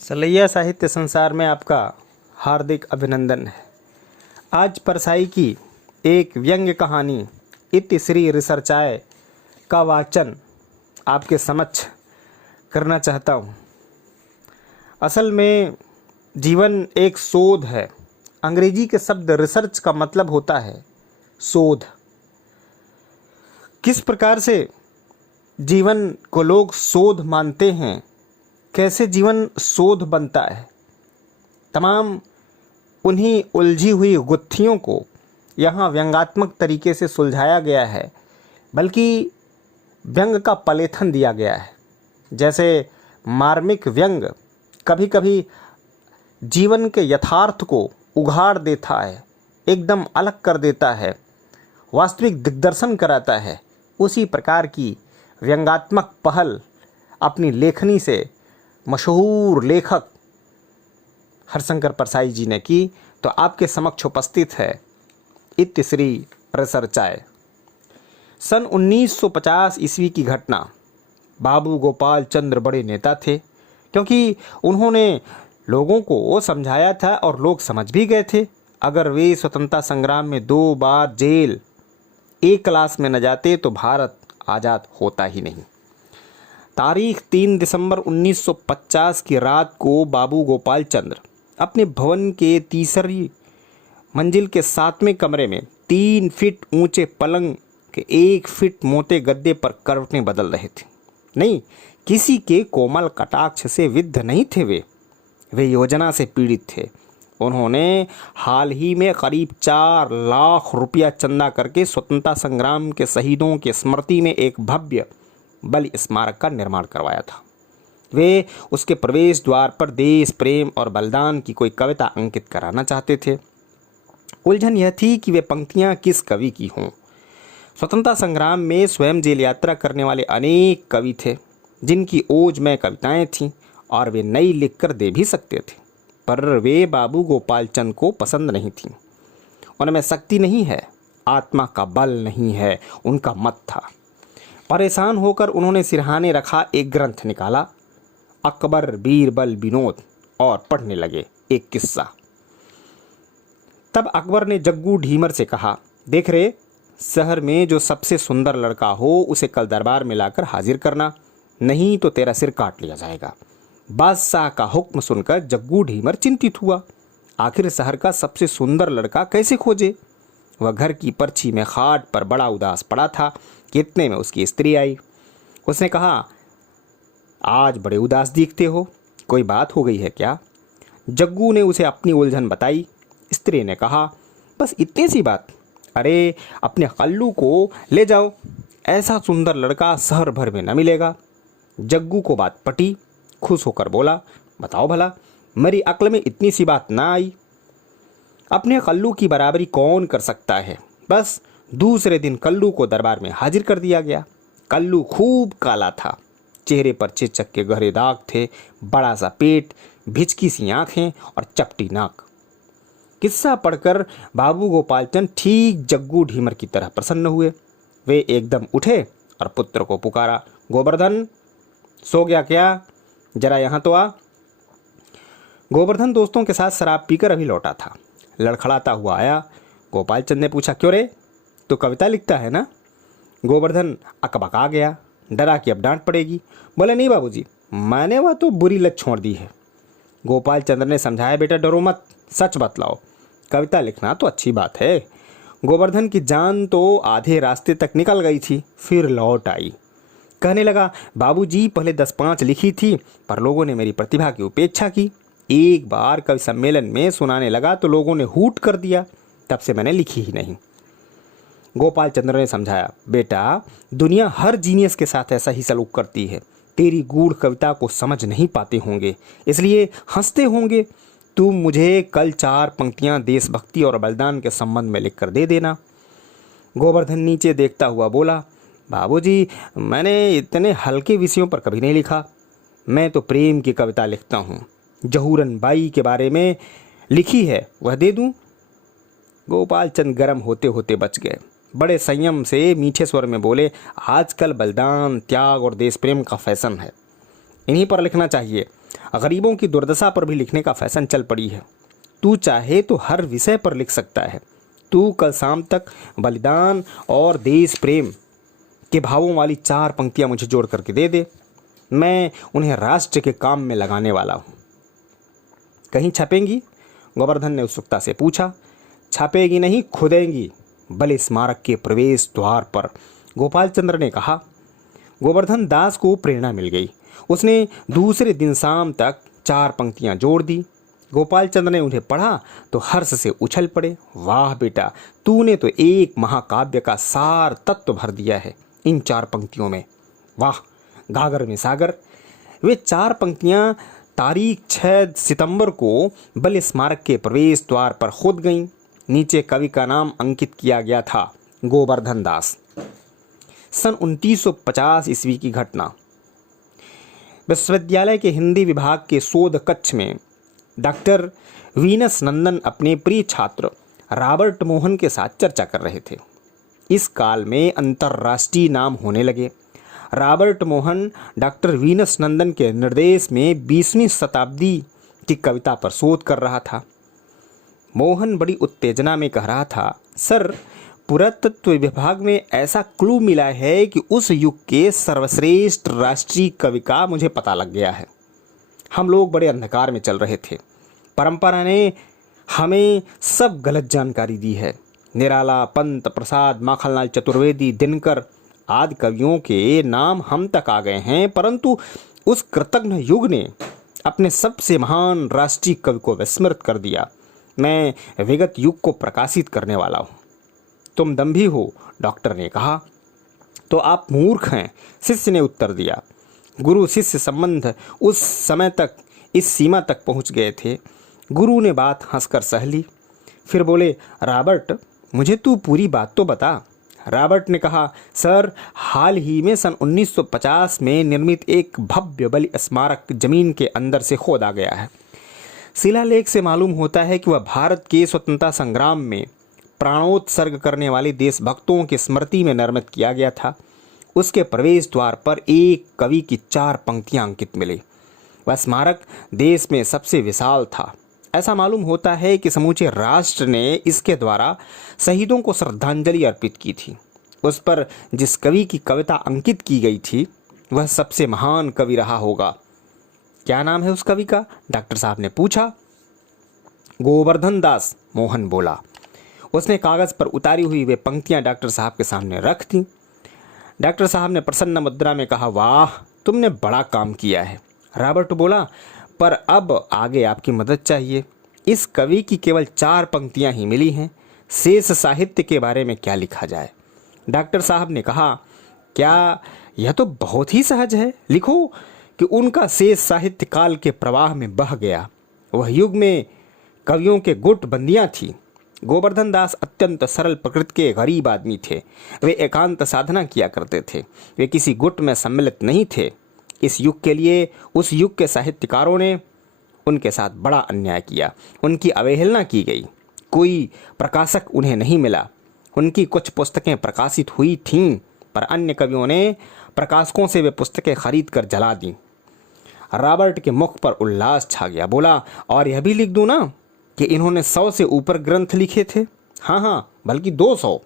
सलैया साहित्य संसार में आपका हार्दिक अभिनंदन है। आज परसाई की एक व्यंग्य कहानी इति श्री रिसर्चाय का वाचन आपके समक्ष करना चाहता हूँ। असल में जीवन एक शोध है। अंग्रेजी के शब्द रिसर्च का मतलब होता है शोध। किस प्रकार से जीवन को लोग शोध मानते हैं, कैसे जीवन शोध बनता है, तमाम उन्हीं उलझी हुई गुत्थियों को यहाँ व्यंग्यात्मक तरीके से सुलझाया गया है, बल्कि व्यंग का पलेथन दिया गया है। जैसे मार्मिक व्यंग कभी कभी जीवन के यथार्थ को उघाड़ देता है, एकदम अलग कर देता है, वास्तविक दिग्दर्शन कराता है। उसी प्रकार की व्यंग्यात्मक पहल अपनी लेखनी से मशहूर लेखक हरशंकर परसाई जी ने की, तो आपके समक्ष उपस्थित है इति श्री रिसर्चाय। सन 1950 ईस्वी की घटना। बाबू गोपाल चंद्र बड़े नेता थे, क्योंकि उन्होंने लोगों को समझाया था और लोग समझ भी गए थे। अगर वे स्वतंत्रता संग्राम में 2 बार जेल एक क्लास में न जाते तो भारत आज़ाद होता ही नहीं। तारीख 3 दिसंबर 1950 की रात को बाबू गोपाल चंद्र अपने भवन के तीसरी मंजिल के 7वें कमरे में 3 फीट ऊंचे पलंग के 1 फीट मोटे गद्दे पर करवटें बदल रहे थे। नहीं, किसी के कोमल कटाक्ष से विद्ध नहीं थे। वे योजना से पीड़ित थे। उन्होंने हाल ही में करीब 4 लाख रुपया चंदा करके स्वतंत्रता संग्राम के शहीदों की स्मृति में एक भव्य बलि स्मारक का निर्माण करवाया था। वे उसके प्रवेश द्वार पर देश प्रेम और बलिदान की कोई कविता अंकित कराना चाहते थे। उलझन यह थी कि वे पंक्तियां किस कवि की हों। स्वतंत्रता संग्राम में स्वयं जेल यात्रा करने वाले अनेक कवि थे, जिनकी ओज में कविताएं थीं और वे नई लिखकर दे भी सकते थे, पर वे बाबू गोपाल चंद को पसंद नहीं थीं। उनमें शक्ति नहीं है, आत्मा का बल नहीं है, उनका मत था। परेशान होकर उन्होंने सिरहाने रखा एक ग्रंथ निकाला, अकबर बीरबल विनोद, और पढ़ने लगे एक किस्सा। तब अकबर ने जग्गू ढीमर से कहा, देख रे, शहर में जो सबसे सुंदर लड़का हो उसे कल दरबार में लाकर हाजिर करना, नहीं तो तेरा सिर काट लिया जाएगा। बादशाह का हुक्म सुनकर जग्गू ढीमर चिंतित हुआ। आखिर शहर का सबसे सुंदर लड़का कैसे खोजे? वह घर की पर्ची में खाट पर बड़ा उदास पड़ा था कि इतने में उसकी स्त्री आई। उसने कहा, आज बड़े उदास दिखते हो, कोई बात हो गई है क्या? जग्गू ने उसे अपनी उलझन बताई। स्त्री ने कहा, बस इतनी सी बात, अरे अपने कल्लू को ले जाओ, ऐसा सुंदर लड़का शहर भर में न मिलेगा। जग्गू को बात पटी, खुश होकर बोला, बताओ भला, मेरी अक्ल में इतनी सी बात ना आई। अपने कल्लू की बराबरी कौन कर सकता है? बस दूसरे दिन कल्लू को दरबार में हाजिर कर दिया गया। कल्लू खूब काला था, चेहरे पर चेचक के गहरे दाग थे, बड़ा सा पेट, भिचकी सी आंखें और चपटी नाक। किस्सा पढ़कर बाबू गोपाल चंद ठीक जग्गू ढीमर की तरह प्रसन्न हुए। वे एकदम उठे और पुत्र को पुकारा, गोवर्धन, सो गया क्या? जरा यहाँ तो आ। गोवर्धन दोस्तों के साथ शराब पीकर अभी लौटा था। लड़खड़ाता हुआ आया। गोपाल चंद ने पूछा, क्यों रे, तो कविता लिखता है ना? गोवर्धन अकबका गया, डरा कि अब डांट पड़ेगी। बोले, नहीं बाबूजी, मैंने वह तो बुरी लत छोड़ दी है। गोपाल चंद्र ने समझाया, बेटा डरो मत, सच बतलाओ, कविता लिखना तो अच्छी बात है। गोवर्धन की जान तो आधे रास्ते तक निकल गई थी, फिर लौट आई। कहने लगा, बाबूजी पहले 10-5 लिखी थी, पर लोगों ने मेरी प्रतिभा की उपेक्षा की। एक बार कवि सम्मेलन में सुनाने लगा तो लोगों ने हूट कर दिया, तब से मैंने लिखी ही नहीं। गोपाल चंद्र ने समझाया, बेटा दुनिया हर जीनियस के साथ ऐसा ही सलूक करती है। तेरी गूढ़ कविता को समझ नहीं पाते होंगे, इसलिए हंसते होंगे। तुम मुझे कल 4 पंक्तियां देशभक्ति और बलिदान के संबंध में लिखकर दे देना। गोवर्धन नीचे देखता हुआ बोला, बाबूजी, मैंने इतने हल्के विषयों पर कभी नहीं लिखा। मैं तो प्रेम की कविता लिखता हूँ। जहूरन बाई के बारे में लिखी है, वह दे दूँ? गोपाल चंद गर्म होते होते बच गए। बड़े संयम से मीठे स्वर में बोले, आजकल बलिदान, त्याग और देश प्रेम का फैशन है, इन्हीं पर लिखना चाहिए। गरीबों की दुर्दशा पर भी लिखने का फैशन चल पड़ी है। तू चाहे तो हर विषय पर लिख सकता है। तू कल शाम तक बलिदान और देश प्रेम के भावों वाली 4 पंक्तियां मुझे जोड़ करके दे दे। मैं उन्हें राष्ट्र के काम में लगाने वाला हूं। कहीं छपेंगी? गोवर्धन ने उत्सुकता से पूछा। छपेगी नहीं, खुदेंगी, बलि स्मारक के प्रवेश द्वार पर, गोपाल चंद्र ने कहा। गोवर्धन दास को प्रेरणा मिल गई। उसने दूसरे दिन शाम तक 4 पंक्तियां जोड़ दी। गोपाल चंद्र ने उन्हें पढ़ा तो हर्ष से उछल पड़े। वाह बेटा, तूने तो एक महाकाव्य का सार तत्व भर दिया है इन 4 पंक्तियों में। वाह, गागर में सागर। वे 4 पंक्तियां तारीख 6 सितंबर को बलि स्मारक के प्रवेश द्वार पर खुद गईं। नीचे कवि का नाम अंकित किया गया था, गोवर्धन दास। सन 1950 ईस्वी की घटना। विश्वविद्यालय के हिंदी विभाग के शोध कक्ष में डॉक्टर वीनस नंदन अपने प्रिय छात्र रॉबर्ट मोहन के साथ चर्चा कर रहे थे। इस काल में अंतर्राष्ट्रीय नाम होने लगे। रॉबर्ट मोहन डॉक्टर वीनस नंदन के निर्देश में 20वीं शताब्दी की कविता पर शोध कर रहा था। मोहन बड़ी उत्तेजना में कह रहा था, सर, पुरातत्व विभाग में ऐसा क्लू मिला है कि उस युग के सर्वश्रेष्ठ राष्ट्रीय कवि का मुझे पता लग गया है। हम लोग बड़े अंधकार में चल रहे थे। परंपरा ने हमें सब गलत जानकारी दी है। निराला, पंत प्रसाद, माखनलाल चतुर्वेदी, दिनकर आदि कवियों के नाम हम तक आ गए हैं, परंतु उस कृतज्ञ युग ने अपने सबसे महान राष्ट्रीय कवि को विस्मृत कर दिया। मैं विगत युग को प्रकाशित करने वाला हूँ। तुम दंभी हो, डॉक्टर ने कहा। तो आप मूर्ख हैं, शिष्य ने उत्तर दिया। गुरु शिष्य संबंध उस समय तक इस सीमा तक पहुंच गए थे। गुरु ने बात हंसकर सह ली। फिर बोले, रॉबर्ट, मुझे तू पूरी बात तो बता। रॉबर्ट ने कहा, सर, हाल ही में सन 1950 में निर्मित एक भव्य बलि स्मारक जमीन के अंदर से खोदा गया है। शिलालेख से मालूम होता है कि वह भारत के स्वतंत्रता संग्राम में प्राणोत्सर्ग करने वाले देशभक्तों की स्मृति में निर्मित किया गया था। उसके प्रवेश द्वार पर एक कवि की 4 पंक्तियां अंकित मिली। वह स्मारक देश में सबसे विशाल था। ऐसा मालूम होता है कि समूचे राष्ट्र ने इसके द्वारा शहीदों को श्रद्धांजलि अर्पित की थी। उस पर जिस कवि की कविता अंकित की गई थी वह सबसे महान कवि रहा होगा। क्या नाम है उस कवि का? डॉक्टर साहब ने पूछा। गोवर्धन दास, मोहन बोला। उसने कागज पर उतारी हुई वे पंक्तियां डॉक्टर साहब के सामने रख दी। डॉक्टर साहब ने प्रसन्न मुद्रा में कहा, वाह, तुमने बड़ा काम किया है। रॉबर्ट बोला, पर अब आगे आपकी मदद चाहिए। इस कवि की केवल 4 पंक्तियां ही मिली हैं। शेष साहित्य के बारे में क्या लिखा जाए? डॉक्टर साहब ने कहा, क्या यह तो बहुत ही सहज है। लिखो कि उनका शेष साहित्य काल के प्रवाह में बह गया। वह युग में कवियों के गुट बंदियां थी। गोवर्धन दास अत्यंत सरल प्रकृति के गरीब आदमी थे। वे एकांत साधना किया करते थे। वे किसी गुट में सम्मिलित नहीं थे। इस युग के लिए उस युग के साहित्यकारों ने उनके साथ बड़ा अन्याय किया। उनकी अवहेलना की गई। कोई प्रकाशक उन्हें नहीं मिला। उनकी कुछ पुस्तकें प्रकाशित हुई थीं, पर अन्य कवियों ने प्रकाशकों से वे पुस्तकें खरीद कर जला दी। रॉबर्ट के मुख पर उल्लास छा गया। बोला, और यह भी लिख दूं ना कि इन्होंने 100 से ऊपर ग्रंथ लिखे थे? हाँ, बल्कि 200।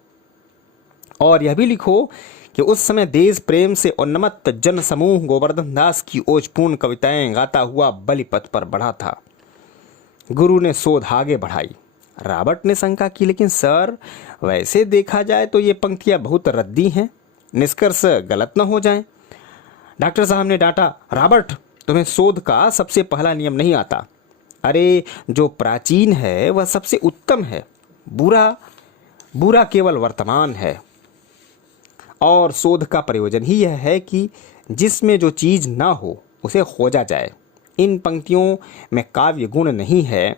और यह भी लिखो कि उस समय देश प्रेम से उन्मत्त जन समूह गोवर्धन दास की ओजपूर्ण कविताएं गाता हुआ बलिपथ पर बढ़ा था। गुरु ने शोध आगे बढ़ाई। रॉबर्ट ने शंका की, लेकिन सर, वैसे देखा जाए तो ये पंक्तियां बहुत रद्दी हैं, निष्कर्ष गलत न हो जाएं। डॉक्टर साहब ने डांटा, रॉबर्ट, तुम्हें शोध का सबसे पहला नियम नहीं आता। अरे, जो प्राचीन है वह सबसे उत्तम है। बुरा केवल वर्तमान है। और शोध का प्रयोजन ही यह है कि जिसमें जो चीज़ ना हो उसे खोजा जाए। इन पंक्तियों में काव्य गुण नहीं है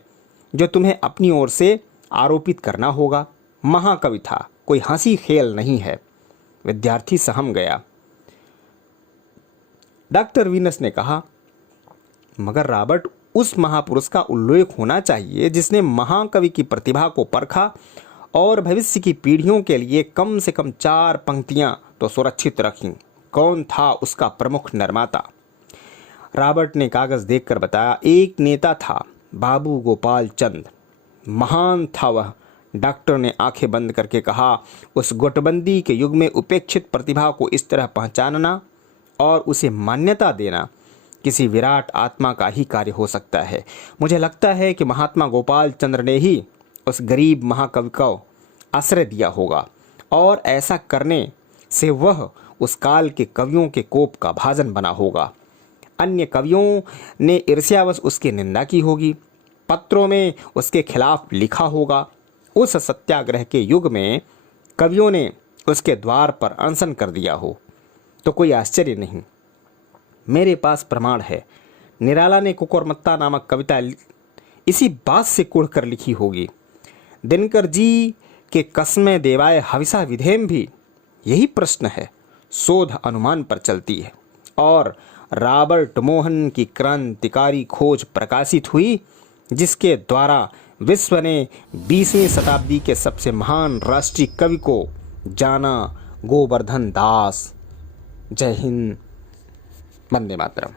जो तुम्हें अपनी ओर से आरोपित करना होगा। महाकवि था, कोई हंसी खेल नहीं है। विद्यार्थी सहम गया। डॉक्टर वीनस ने कहा, मगर रॉबर्ट, उस महापुरुष का उल्लेख होना चाहिए जिसने महाकवि की प्रतिभा को परखा और भविष्य की पीढ़ियों के लिए कम से कम 4 पंक्तियां तो सुरक्षित रखीं। कौन था उसका प्रमुख निर्माता? रॉबर्ट ने कागज देखकर बताया, एक नेता था बाबू गोपाल चंद, महान था वह। डॉक्टर ने आंखें बंद करके कहा, उस गुटबंदी के युग में उपेक्षित प्रतिभा को इस तरह पहचानना और उसे मान्यता देना किसी विराट आत्मा का ही कार्य हो सकता है। मुझे लगता है कि महात्मा गोपाल चंद्र ने ही उस गरीब महाकवि को आश्रय दिया होगा और ऐसा करने से वह उस काल के कवियों के कोप का भाजन बना होगा। अन्य कवियों ने ईर्ष्यावश उसकी निंदा की होगी, पत्रों में उसके खिलाफ लिखा होगा। उस सत्याग्रह के युग में कवियों ने उसके द्वार पर अनशन कर दिया हो तो कोई आश्चर्य नहीं। मेरे पास प्रमाण है, निराला ने कुकुरमुत्ता नामक कविता इसी बात से कुढ़ कर लिखी होगी। दिनकर जी के कसमें देवाय हविषा विधेम भी यही प्रश्न है, शोध अनुमान पर चलती है। और रॉबर्ट मोहन की क्रांतिकारी खोज प्रकाशित हुई जिसके द्वारा विश्व ने 20वीं शताब्दी के सबसे महान राष्ट्रीय कवि को जाना, गोवर्धन दास। जय हिंद, वंदे मातरम।